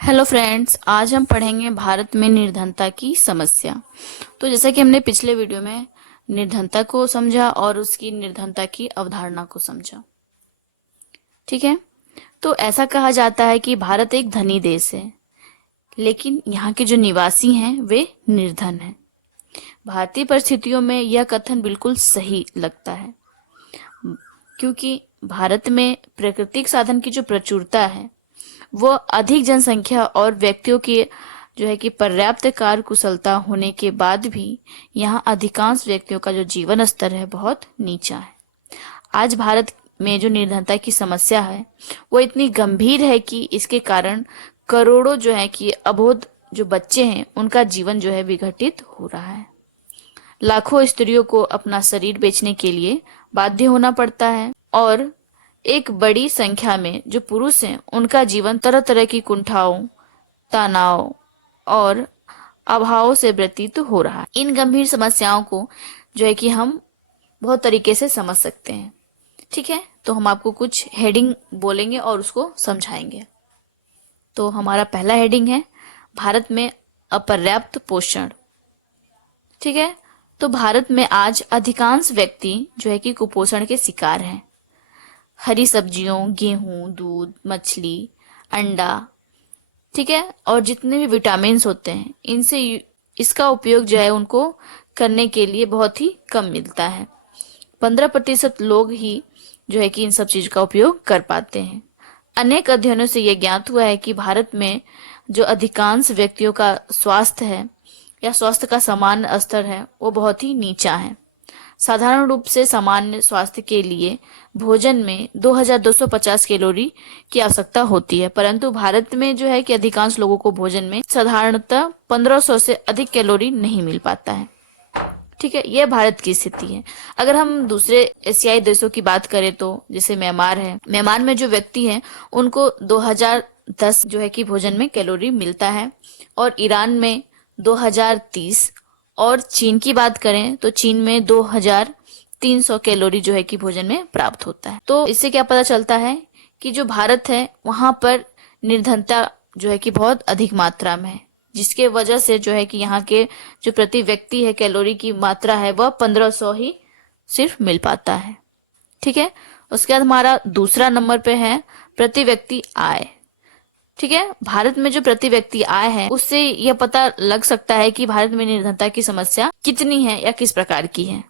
Hello friends, आज हम पढ़ेंगे भारत में निर्धनता की समस्या। तो जैसा कि हमने पिछले वीडियो में निर्धनता को समझा और उसकी निर्धनता की अवधारणा को समझा। ठीक है। तो ऐसा कहा जाता है कि भारत एक धनी देश है, लेकिन यहाँ के जो निवासी हैं वे निर्धन हैं। भारतीय परिस्थितियों में यह कथन बिल्कुल सही लगता है, क्योंकि भारत में प्राकृतिक साधन की जो प्रचुरता है वो अधिक जनसंख्या और व्यक्तियों की जो है कि पर्याप्त कार्य कुशलता होने के बाद भी यहाँ अधिकांश व्यक्तियों का जो जीवन स्तर है बहुत नीचा है। आज भारत में जो निर्धनता की समस्या है वो इतनी गंभीर है कि इसके कारण करोड़ों जो है कि अबोध जो बच्चे हैं उनका जीवन जो है विघटित हो रहा है। लाखों स्त्रियों को अपना शरीर बेचने के लिए बाध्य होना पड़ता है और एक बड़ी संख्या में जो पुरुष हैं उनका जीवन तरह तरह की कुंठाओं, तनाव और अभावों से व्यतीत हो रहा है। इन गंभीर समस्याओं को जो है कि हम बहुत तरीके से समझ सकते हैं। ठीक है, तो हम आपको कुछ हेडिंग बोलेंगे और उसको समझाएंगे। तो हमारा पहला हेडिंग है भारत में अपर्याप्त पोषण। ठीक है, तो भारत में आज अधिकांश व्यक्ति जो है कि कुपोषण के शिकार हैं। हरी सब्जियों, गेहूं, दूध, मछली, अंडा, ठीक है, और जितने भी विटामिन्स होते हैं इनसे इसका उपयोग जो है उनको करने के लिए बहुत ही कम मिलता है। 15% लोग ही जो है कि इन सब चीज का उपयोग कर पाते हैं। अनेक अध्ययनों से यह ज्ञात हुआ है कि भारत में जो अधिकांश व्यक्तियों का स्वास्थ्य है या स्वास्थ्य का सामान्य स्तर है वो बहुत ही नीचा है। साधारण रूप से सामान्य स्वास्थ्य के लिए भोजन में 2250 कैलोरी की आवश्यकता होती है, परंतु भारत में जो है कि अधिकांश लोगों को भोजन में साधारणतः 1500 से अधिक कैलोरी नहीं मिल पाता है। ठीक है, यह भारत की स्थिति है। अगर हम दूसरे एशियाई देशों की बात करें तो जैसे म्यांमार है, म्यांमार में जो व्यक्ति हैं उनको 2010 जो है कि भोजन में कैलोरी मिलता है, और ईरान में 2030, और चीन की बात करें तो चीन में 2300 कैलोरी जो है कि भोजन में प्राप्त होता है। तो इससे क्या पता चलता है कि जो भारत है वहां पर निर्धनता जो है कि बहुत अधिक मात्रा में है, जिसके वजह से जो है कि यहाँ के जो प्रति व्यक्ति है कैलोरी की मात्रा है वह 1500 ही सिर्फ मिल पाता है। ठीक है, उसके बाद हमारा दूसरा नंबर पे है प्रति व्यक्ति आय। ठीक है, भारत में जो प्रति व्यक्ति आय है उससे यह पता लग सकता है कि भारत में निर्धनता की समस्या कितनी है या किस प्रकार की है।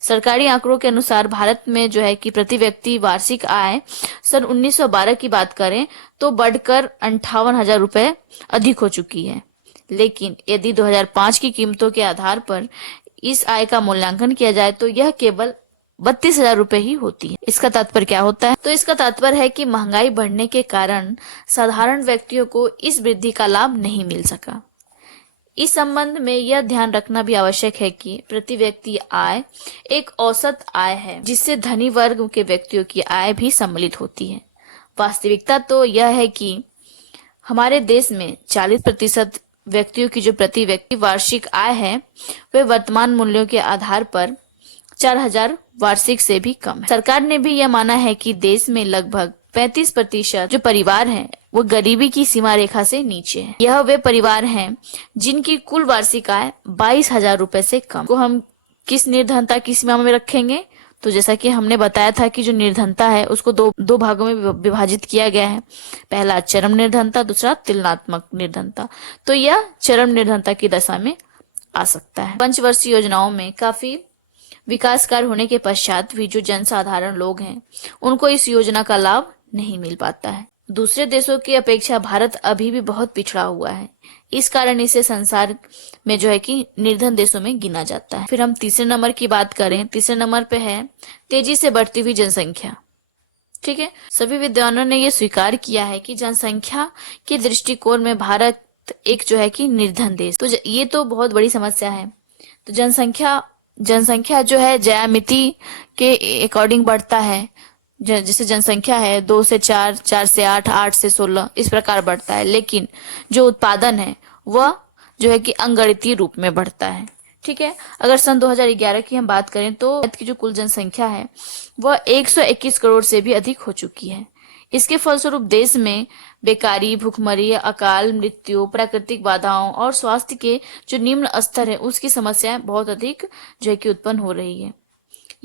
सरकारी आंकड़ों के अनुसार भारत में जो है कि प्रति व्यक्ति वार्षिक आय सन 1912 की बात करें तो बढ़कर 58,000 रुपए अधिक हो चुकी है। लेकिन यदि 2005 की कीमतों के आधार पर इस आय का मूल्यांकन किया जाए तो यह केवल 32,000 रुपए ही होती है। इसका तात्पर्य क्या होता है? तो इसका तात्पर्य है कि महंगाई बढ़ने के कारण साधारण व्यक्तियों को इस वृद्धि का लाभ नहीं मिल सका। इस संबंध में यह ध्यान रखना भी आवश्यक है कि प्रति व्यक्ति आय एक औसत आय है, जिससे धनी वर्ग के व्यक्तियों की आय भी सम्मिलित होती है। वास्तविकता तो यह है कि हमारे देश में 40% व्यक्तियों की जो प्रति व्यक्ति वार्षिक आय है वे वर्तमान मूल्यों के आधार पर 4,000 वार्षिक से भी कम है। सरकार ने भी यह माना है कि देश में लगभग 35% जो परिवार हैं वो गरीबी की सीमा रेखा से नीचे है। यह वे परिवार हैं जिनकी कुल वार्षिक आय 22,000 रुपए से कम। को हम किस निर्धनता की सीमा में रखेंगे? तो जैसा कि हमने बताया था कि जो निर्धनता है उसको दो भागों में विभाजित किया गया है। पहला चरम निर्धनता, दूसरा तुलनात्मक निर्धनता। तो यह चरम निर्धनता की दशा में आ सकता है। पंचवर्षीय योजनाओं में काफी विकास कार्य होने के पश्चात भी जो जनसाधारण लोग हैं उनको इस योजना का लाभ नहीं मिल पाता है। दूसरे देशों की अपेक्षा भारत अभी भी बहुत पिछड़ा हुआ है। इस कारण इसे संसार में जो है कि निर्धन देशों में गिना जाता है। फिर हम तीसरे नंबर की बात करें, तीसरे नंबर पे है तेजी से बढ़ती हुई जनसंख्या। ठीक है, सभी विद्वानों ने यह स्वीकार किया है कि जनसंख्या के दृष्टिकोण में भारत एक जो है कि निर्धन देश। तो ये तो बहुत बड़ी समस्या है। तो जनसंख्या जो है ज्यामिति के अकॉर्डिंग बढ़ता है। जैसे जनसंख्या है 2 से 4, 4 से 8, 8 से 16 इस प्रकार बढ़ता है, लेकिन जो उत्पादन है वह जो है कि अंगणितीय रूप में बढ़ता है। ठीक है, अगर सन 2011 की हम बात करें तो भारत की जो कुल जनसंख्या है वह 121 करोड़ से भी अधिक हो चुकी है। इसके फलस्वरूप देश में बेकारी, भुखमरी, अकाल मृत्यु, प्राकृतिक बाधाओं और स्वास्थ्य के जो निम्न स्तर है उसकी समस्याएं बहुत अधिक जो है कि उत्पन्न हो रही है।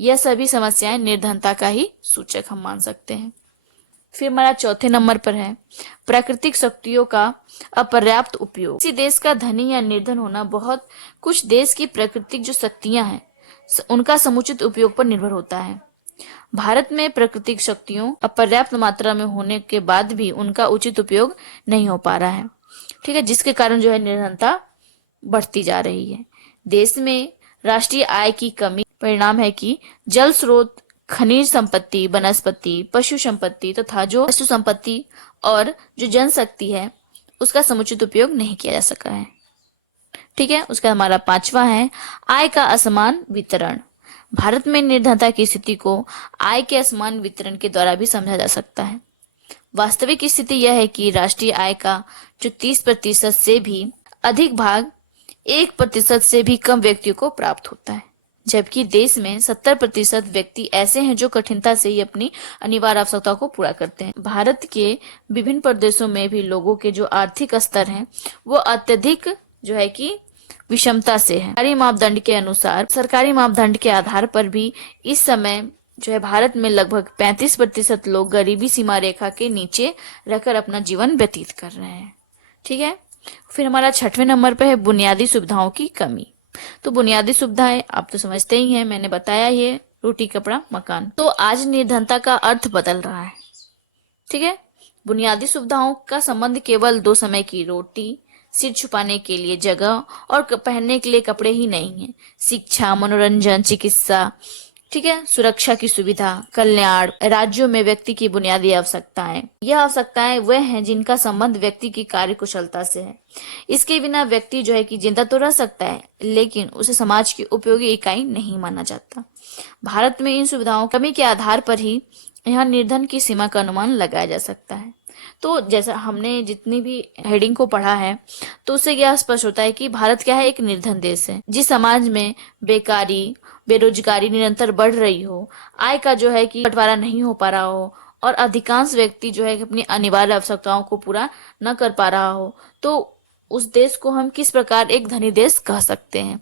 यह सभी समस्याएं निर्धनता का ही सूचक हम मान सकते हैं। फिर हमारा चौथे नंबर पर है प्राकृतिक शक्तियों का अपर्याप्त उपयोग। किसी देश का धनी या निर्धन होना बहुत कुछ देश की प्राकृतिक जो शक्तियां हैं उनका समुचित उपयोग पर निर्भर होता है। भारत में प्राकृतिक शक्तियों अपर्याप्त मात्रा में होने के बाद भी उनका उचित उपयोग नहीं हो पा रहा है। ठीक है, जिसके कारण जो है निर्धनता बढ़ती जा रही है। देश में राष्ट्रीय आय की कमी परिणाम है कि जल स्रोत, खनिज संपत्ति, वनस्पति, पशु संपत्ति तथा जो पशु संपत्ति और जो जनशक्ति है उसका समुचित उपयोग नहीं किया जा सका है। ठीक है, उसका हमारा पांचवा है आय का असमान वितरण। भारत में निर्धनता की स्थिति को आय के असमान वितरण के द्वारा भी समझा जा सकता है। वास्तविक स्थिति यह है कि राष्ट्रीय आय का जो 30% से भी अधिक भाग 1% से भी कम व्यक्तियों को प्राप्त होता है, जबकि देश में 70% व्यक्ति ऐसे हैं जो कठिनता से ही अपनी अनिवार्य आवश्यकताओं को पूरा करते हैं। भारत के विभिन्न प्रदेशों में भी लोगों के जो आर्थिक स्तर हैं वो अत्यधिक जो है कि विषमता से है। सरकारी मापदंड के आधार पर भी इस समय जो है भारत में लगभग 35% लोग गरीबी सीमा रेखा के नीचे रहकर अपना जीवन व्यतीत कर रहे हैं। ठीक है, फिर हमारा छठवें नंबर पे है बुनियादी सुविधाओं की कमी। तो बुनियादी सुविधाएं आप तो समझते ही हैं, मैंने बताया ये रोटी कपड़ा मकान। तो आज निर्धनता का अर्थ बदल रहा है। ठीक है, बुनियादी सुविधाओं का संबंध केवल 2 समय की रोटी, सिर छुपाने के लिए जगह और पहनने के लिए कपड़े ही नहीं है। शिक्षा, मनोरंजन, चिकित्सा, ठीक है, सुरक्षा की सुविधा, कल्याण, राज्यों में व्यक्ति की बुनियादी आवश्यकताएं, यह आवश्यकताएं वह हैं जिनका संबंध व्यक्ति की कार्य कुशलता से है। इसके बिना व्यक्ति जो है कि जिंदा तो रह सकता है लेकिन उसे समाज की उपयोगी इकाई नहीं माना जाता। भारत में इन सुविधाओं कमी के आधार पर ही यहाँ निर्धन की सीमा का अनुमान लगाया जा सकता है। तो जैसा हमने जितनी भी हेडिंग को पढ़ा है तो उससे यह स्पष्ट होता है कि भारत क्या है, एक निर्धन देश है। जिस समाज में बेकारी, बेरोजगारी निरंतर बढ़ रही हो, आय का जो है कि बंटवारा नहीं हो पा रहा हो और अधिकांश व्यक्ति जो है अपनी अनिवार्य आवश्यकताओं को पूरा न कर पा रहा हो, तो उस देश को हम किस प्रकार एक धनी देश कह सकते हैं।